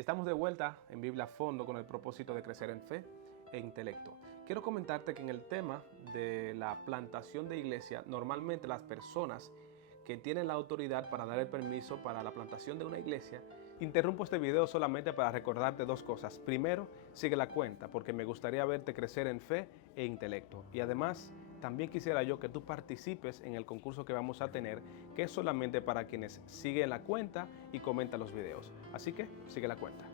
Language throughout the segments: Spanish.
Estamos de vuelta en Biblia a Fondo con el propósito de crecer en fe e intelecto. Quiero comentarte que en el tema de la plantación de iglesia, normalmente las personas que tienen la autoridad para dar el permiso para la plantación de una iglesia, interrumpo este video solamente para recordarte dos cosas. Primero, sigue la cuenta porque me gustaría verte crecer en fe e intelecto. Y además, también quisiera yo que tú participes en el concurso que vamos a tener, que es solamente para quienes siguen la cuenta y comentan los videos. Así que sigue la cuenta.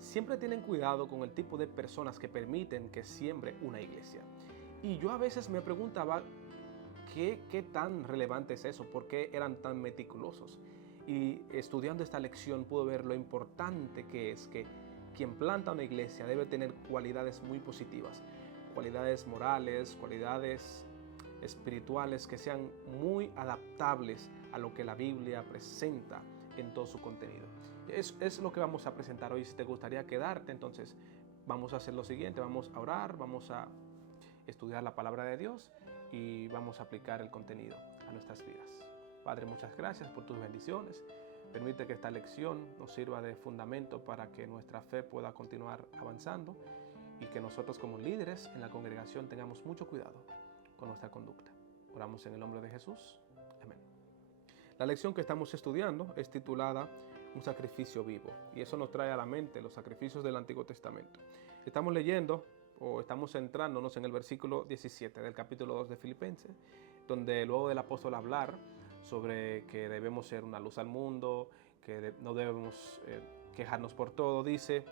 Siempre tienen cuidado con el tipo de personas que permiten que siembre una iglesia. Y yo a veces me preguntaba qué tan relevante es eso, por qué eran tan meticulosos. Y estudiando esta lección pude ver lo importante que es que quien planta una iglesia debe tener cualidades muy positivas, cualidades morales, cualidades espirituales que sean muy adaptables a lo que la Biblia presenta en todo su contenido. Es lo que vamos a presentar hoy. Si te gustaría quedarte, entonces vamos a hacer lo siguiente, vamos a orar, vamos a estudiar la palabra de Dios y vamos a aplicar el contenido a nuestras vidas. Padre, muchas gracias por tus bendiciones. Permite que esta lección nos sirva de fundamento para que nuestra fe pueda continuar avanzando y que nosotros como líderes en la congregación tengamos mucho cuidado con nuestra conducta. Oramos en el nombre de Jesús. Amén. La lección que estamos estudiando es titulada Un sacrificio vivo, y eso nos trae a la mente los sacrificios del Antiguo Testamento. Estamos leyendo o estamos centrándonos en el versículo 17 del capítulo 2 de Filipenses, donde luego del apóstol hablar sobre que debemos ser una luz al mundo, que no debemos quejarnos por todo, dice,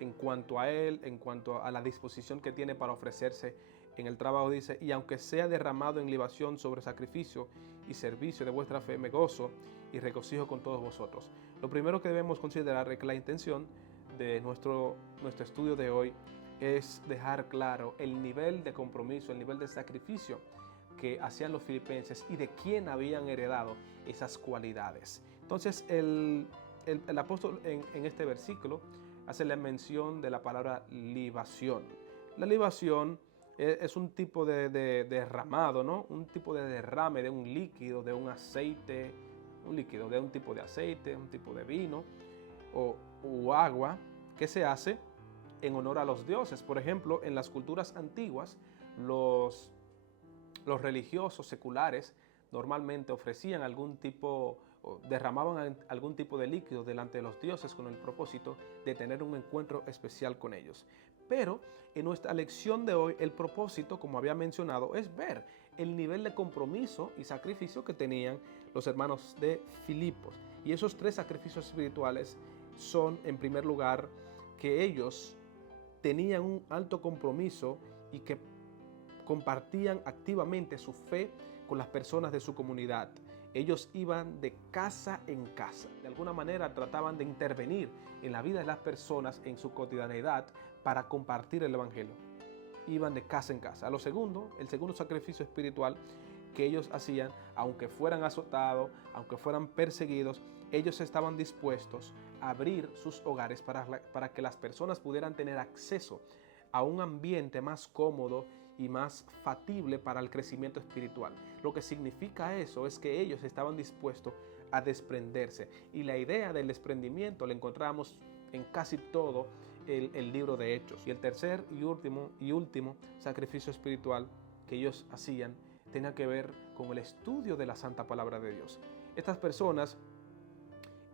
en cuanto a él, en cuanto a la disposición que tiene para ofrecerse en el trabajo, dice, y aunque sea derramado en libación sobre sacrificio y servicio de vuestra fe, me gozo y regocijo con todos vosotros. Lo primero que debemos considerar es que la intención de nuestro estudio de hoy es dejar claro el nivel de compromiso, el nivel de sacrificio que hacían los filipenses y de quién habían heredado esas cualidades. Entonces el apóstol en este versículo hace la mención de la palabra libación. La libación es un tipo de derramado, ¿no? Un tipo de derrame de un líquido, de un aceite, un líquido de un tipo de aceite, un tipo de vino o agua que se hace en honor a los dioses. Por ejemplo, en las culturas antiguas, los religiosos seculares normalmente ofrecían algún tipo, o derramaban algún tipo de líquido delante de los dioses con el propósito de tener un encuentro especial con ellos. Pero en nuestra lección de hoy, el propósito, como había mencionado, es ver el nivel de compromiso y sacrificio que tenían los hermanos de Filipos. Y esos tres sacrificios espirituales son, en primer lugar, que ellos tenían un alto compromiso y que compartían activamente su fe con las personas de su comunidad. Ellos iban de casa en casa. De alguna manera trataban de intervenir en la vida de las personas en su cotidianidad para compartir el evangelio. Iban de casa en casa. El segundo sacrificio espiritual que ellos hacían, aunque fueran azotados, aunque fueran perseguidos, ellos estaban dispuestos a abrir sus hogares para que las personas pudieran tener acceso a un ambiente más cómodo y más factible para el crecimiento espiritual. Lo que significa eso es que ellos estaban dispuestos a desprenderse. Y la idea del desprendimiento la encontramos en casi todo el libro de Hechos. Y el tercer y último sacrificio espiritual que ellos hacían tenía que ver con el estudio de la Santa Palabra de Dios. Estas personas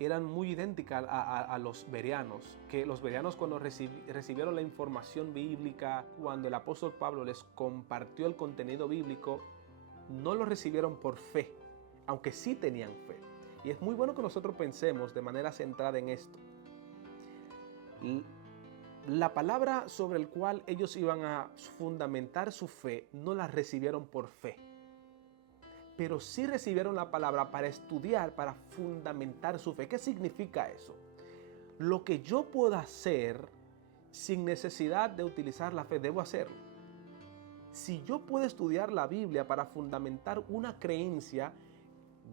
eran muy idénticas a los bereanos, que los bereanos cuando recibieron la información bíblica, cuando el apóstol Pablo les compartió el contenido bíblico, no lo recibieron por fe, aunque sí tenían fe. Y es muy bueno que nosotros pensemos de manera centrada en esto. La palabra sobre la cual ellos iban a fundamentar su fe, no la recibieron por fe, pero sí recibieron la palabra para estudiar, para fundamentar su fe. ¿Qué significa eso? Lo que yo pueda hacer sin necesidad de utilizar la fe, debo hacerlo. Si yo puedo estudiar la Biblia para fundamentar una creencia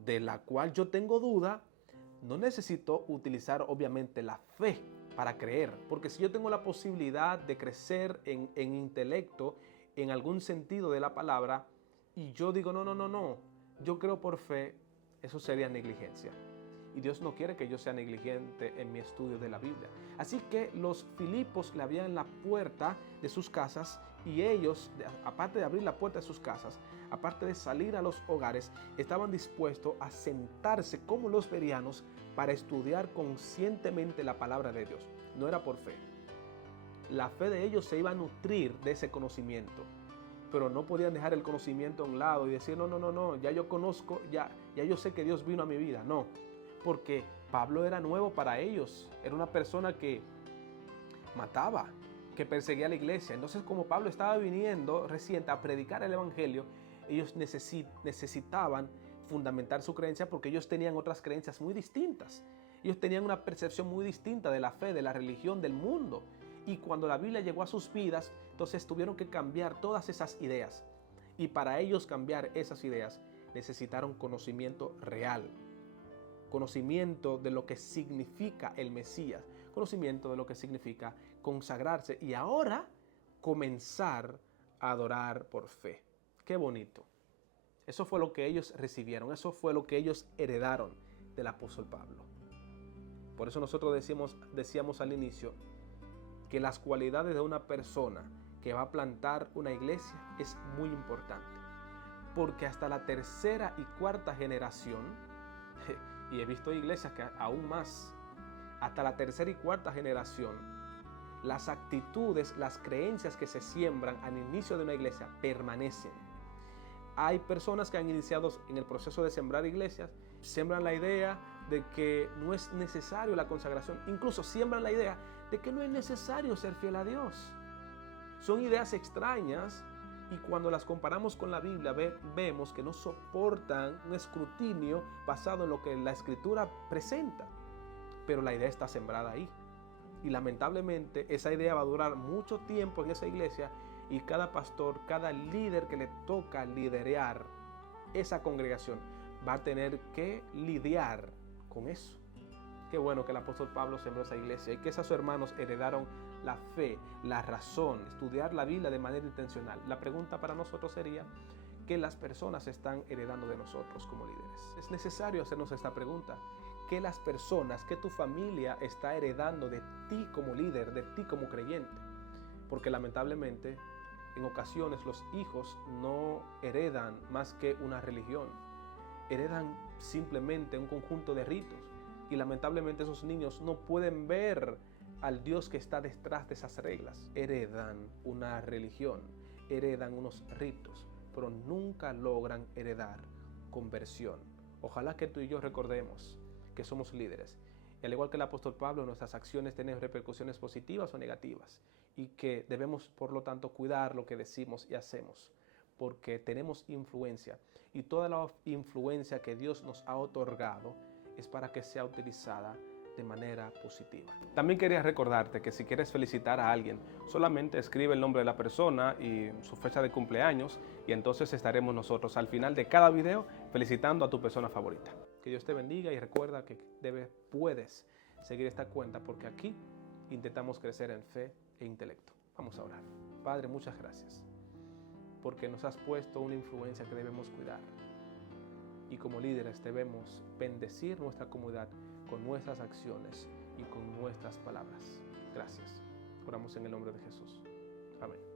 de la cual yo tengo duda, no necesito utilizar obviamente la fe para creer, porque si yo tengo la posibilidad de crecer en intelecto, en algún sentido de la palabra, y yo digo, no, yo creo por fe, eso sería negligencia. Y Dios no quiere que yo sea negligente en mi estudio de la Biblia. Así que los Filipos le abrían la puerta de sus casas y ellos, aparte de abrir la puerta de sus casas, aparte de salir a los hogares, estaban dispuestos a sentarse como los bereanos para estudiar conscientemente la palabra de Dios. No era por fe. La fe de ellos se iba a nutrir de ese conocimiento, pero no podían dejar el conocimiento a un lado y decir, no, ya yo conozco, ya yo sé que Dios vino a mi vida. No, porque Pablo era nuevo para ellos, era una persona que mataba, que perseguía a la iglesia. Entonces, como Pablo estaba viniendo reciente a predicar el evangelio, ellos necesitaban fundamentar su creencia porque ellos tenían otras creencias muy distintas. Ellos tenían una percepción muy distinta de la fe, de la religión, del mundo. Y cuando la Biblia llegó a sus vidas, entonces tuvieron que cambiar todas esas ideas. Y para ellos cambiar esas ideas, necesitaron conocimiento real. Conocimiento de lo que significa el Mesías. Conocimiento de lo que significa consagrarse. Y ahora comenzar a adorar por fe. Qué bonito. Eso fue lo que ellos recibieron. Eso fue lo que ellos heredaron del apóstol Pablo. Por eso nosotros decíamos al inicio que las cualidades de una persona que va a plantar una iglesia es muy importante. Porque hasta la tercera y cuarta generación, y he visto iglesias que aún más, hasta la tercera y cuarta generación, las actitudes, las creencias que se siembran al inicio de una iglesia permanecen. Hay personas que han iniciado en el proceso de sembrar iglesias, siembran la idea de que no es necesario la consagración, incluso siembran la idea de que no es necesario ser fiel a Dios. Son ideas extrañas y cuando las comparamos con la Biblia vemos que no soportan un escrutinio basado en lo que la Escritura presenta. Pero la idea está sembrada ahí. Y lamentablemente esa idea va a durar mucho tiempo en esa iglesia y cada pastor, cada líder que le toca liderear esa congregación va a tener que lidiar con eso. Qué bueno que el apóstol Pablo sembró esa iglesia y que esos hermanos heredaron la fe, la razón, estudiar la Biblia de manera intencional. La pregunta para nosotros sería, ¿qué las personas están heredando de nosotros como líderes? Es necesario hacernos esta pregunta. ¿Qué las personas, qué tu familia está heredando de ti como líder, de ti como creyente? Porque lamentablemente en ocasiones los hijos no heredan más que una religión. Heredan simplemente un conjunto de ritos. Y lamentablemente esos niños no pueden ver al Dios que está detrás de esas reglas. Heredan una religión, heredan unos ritos, pero nunca logran heredar conversión. Ojalá que tú y yo recordemos que somos líderes. Y al igual que el apóstol Pablo, nuestras acciones tienen repercusiones positivas o negativas. Y que debemos, por lo tanto, cuidar lo que decimos y hacemos. Porque tenemos influencia. Y toda la influencia que Dios nos ha otorgado es para que sea utilizada de manera positiva. También quería recordarte que si quieres felicitar a alguien, solamente escribe el nombre de la persona y su fecha de cumpleaños y entonces estaremos nosotros al final de cada video felicitando a tu persona favorita. Que Dios te bendiga y recuerda que puedes seguir esta cuenta porque aquí intentamos crecer en fe e intelecto. Vamos a orar. Padre, muchas gracias porque nos has puesto una influencia que debemos cuidar. Y como líderes debemos bendecir nuestra comunidad con nuestras acciones y con nuestras palabras. Gracias. Oramos en el nombre de Jesús. Amén.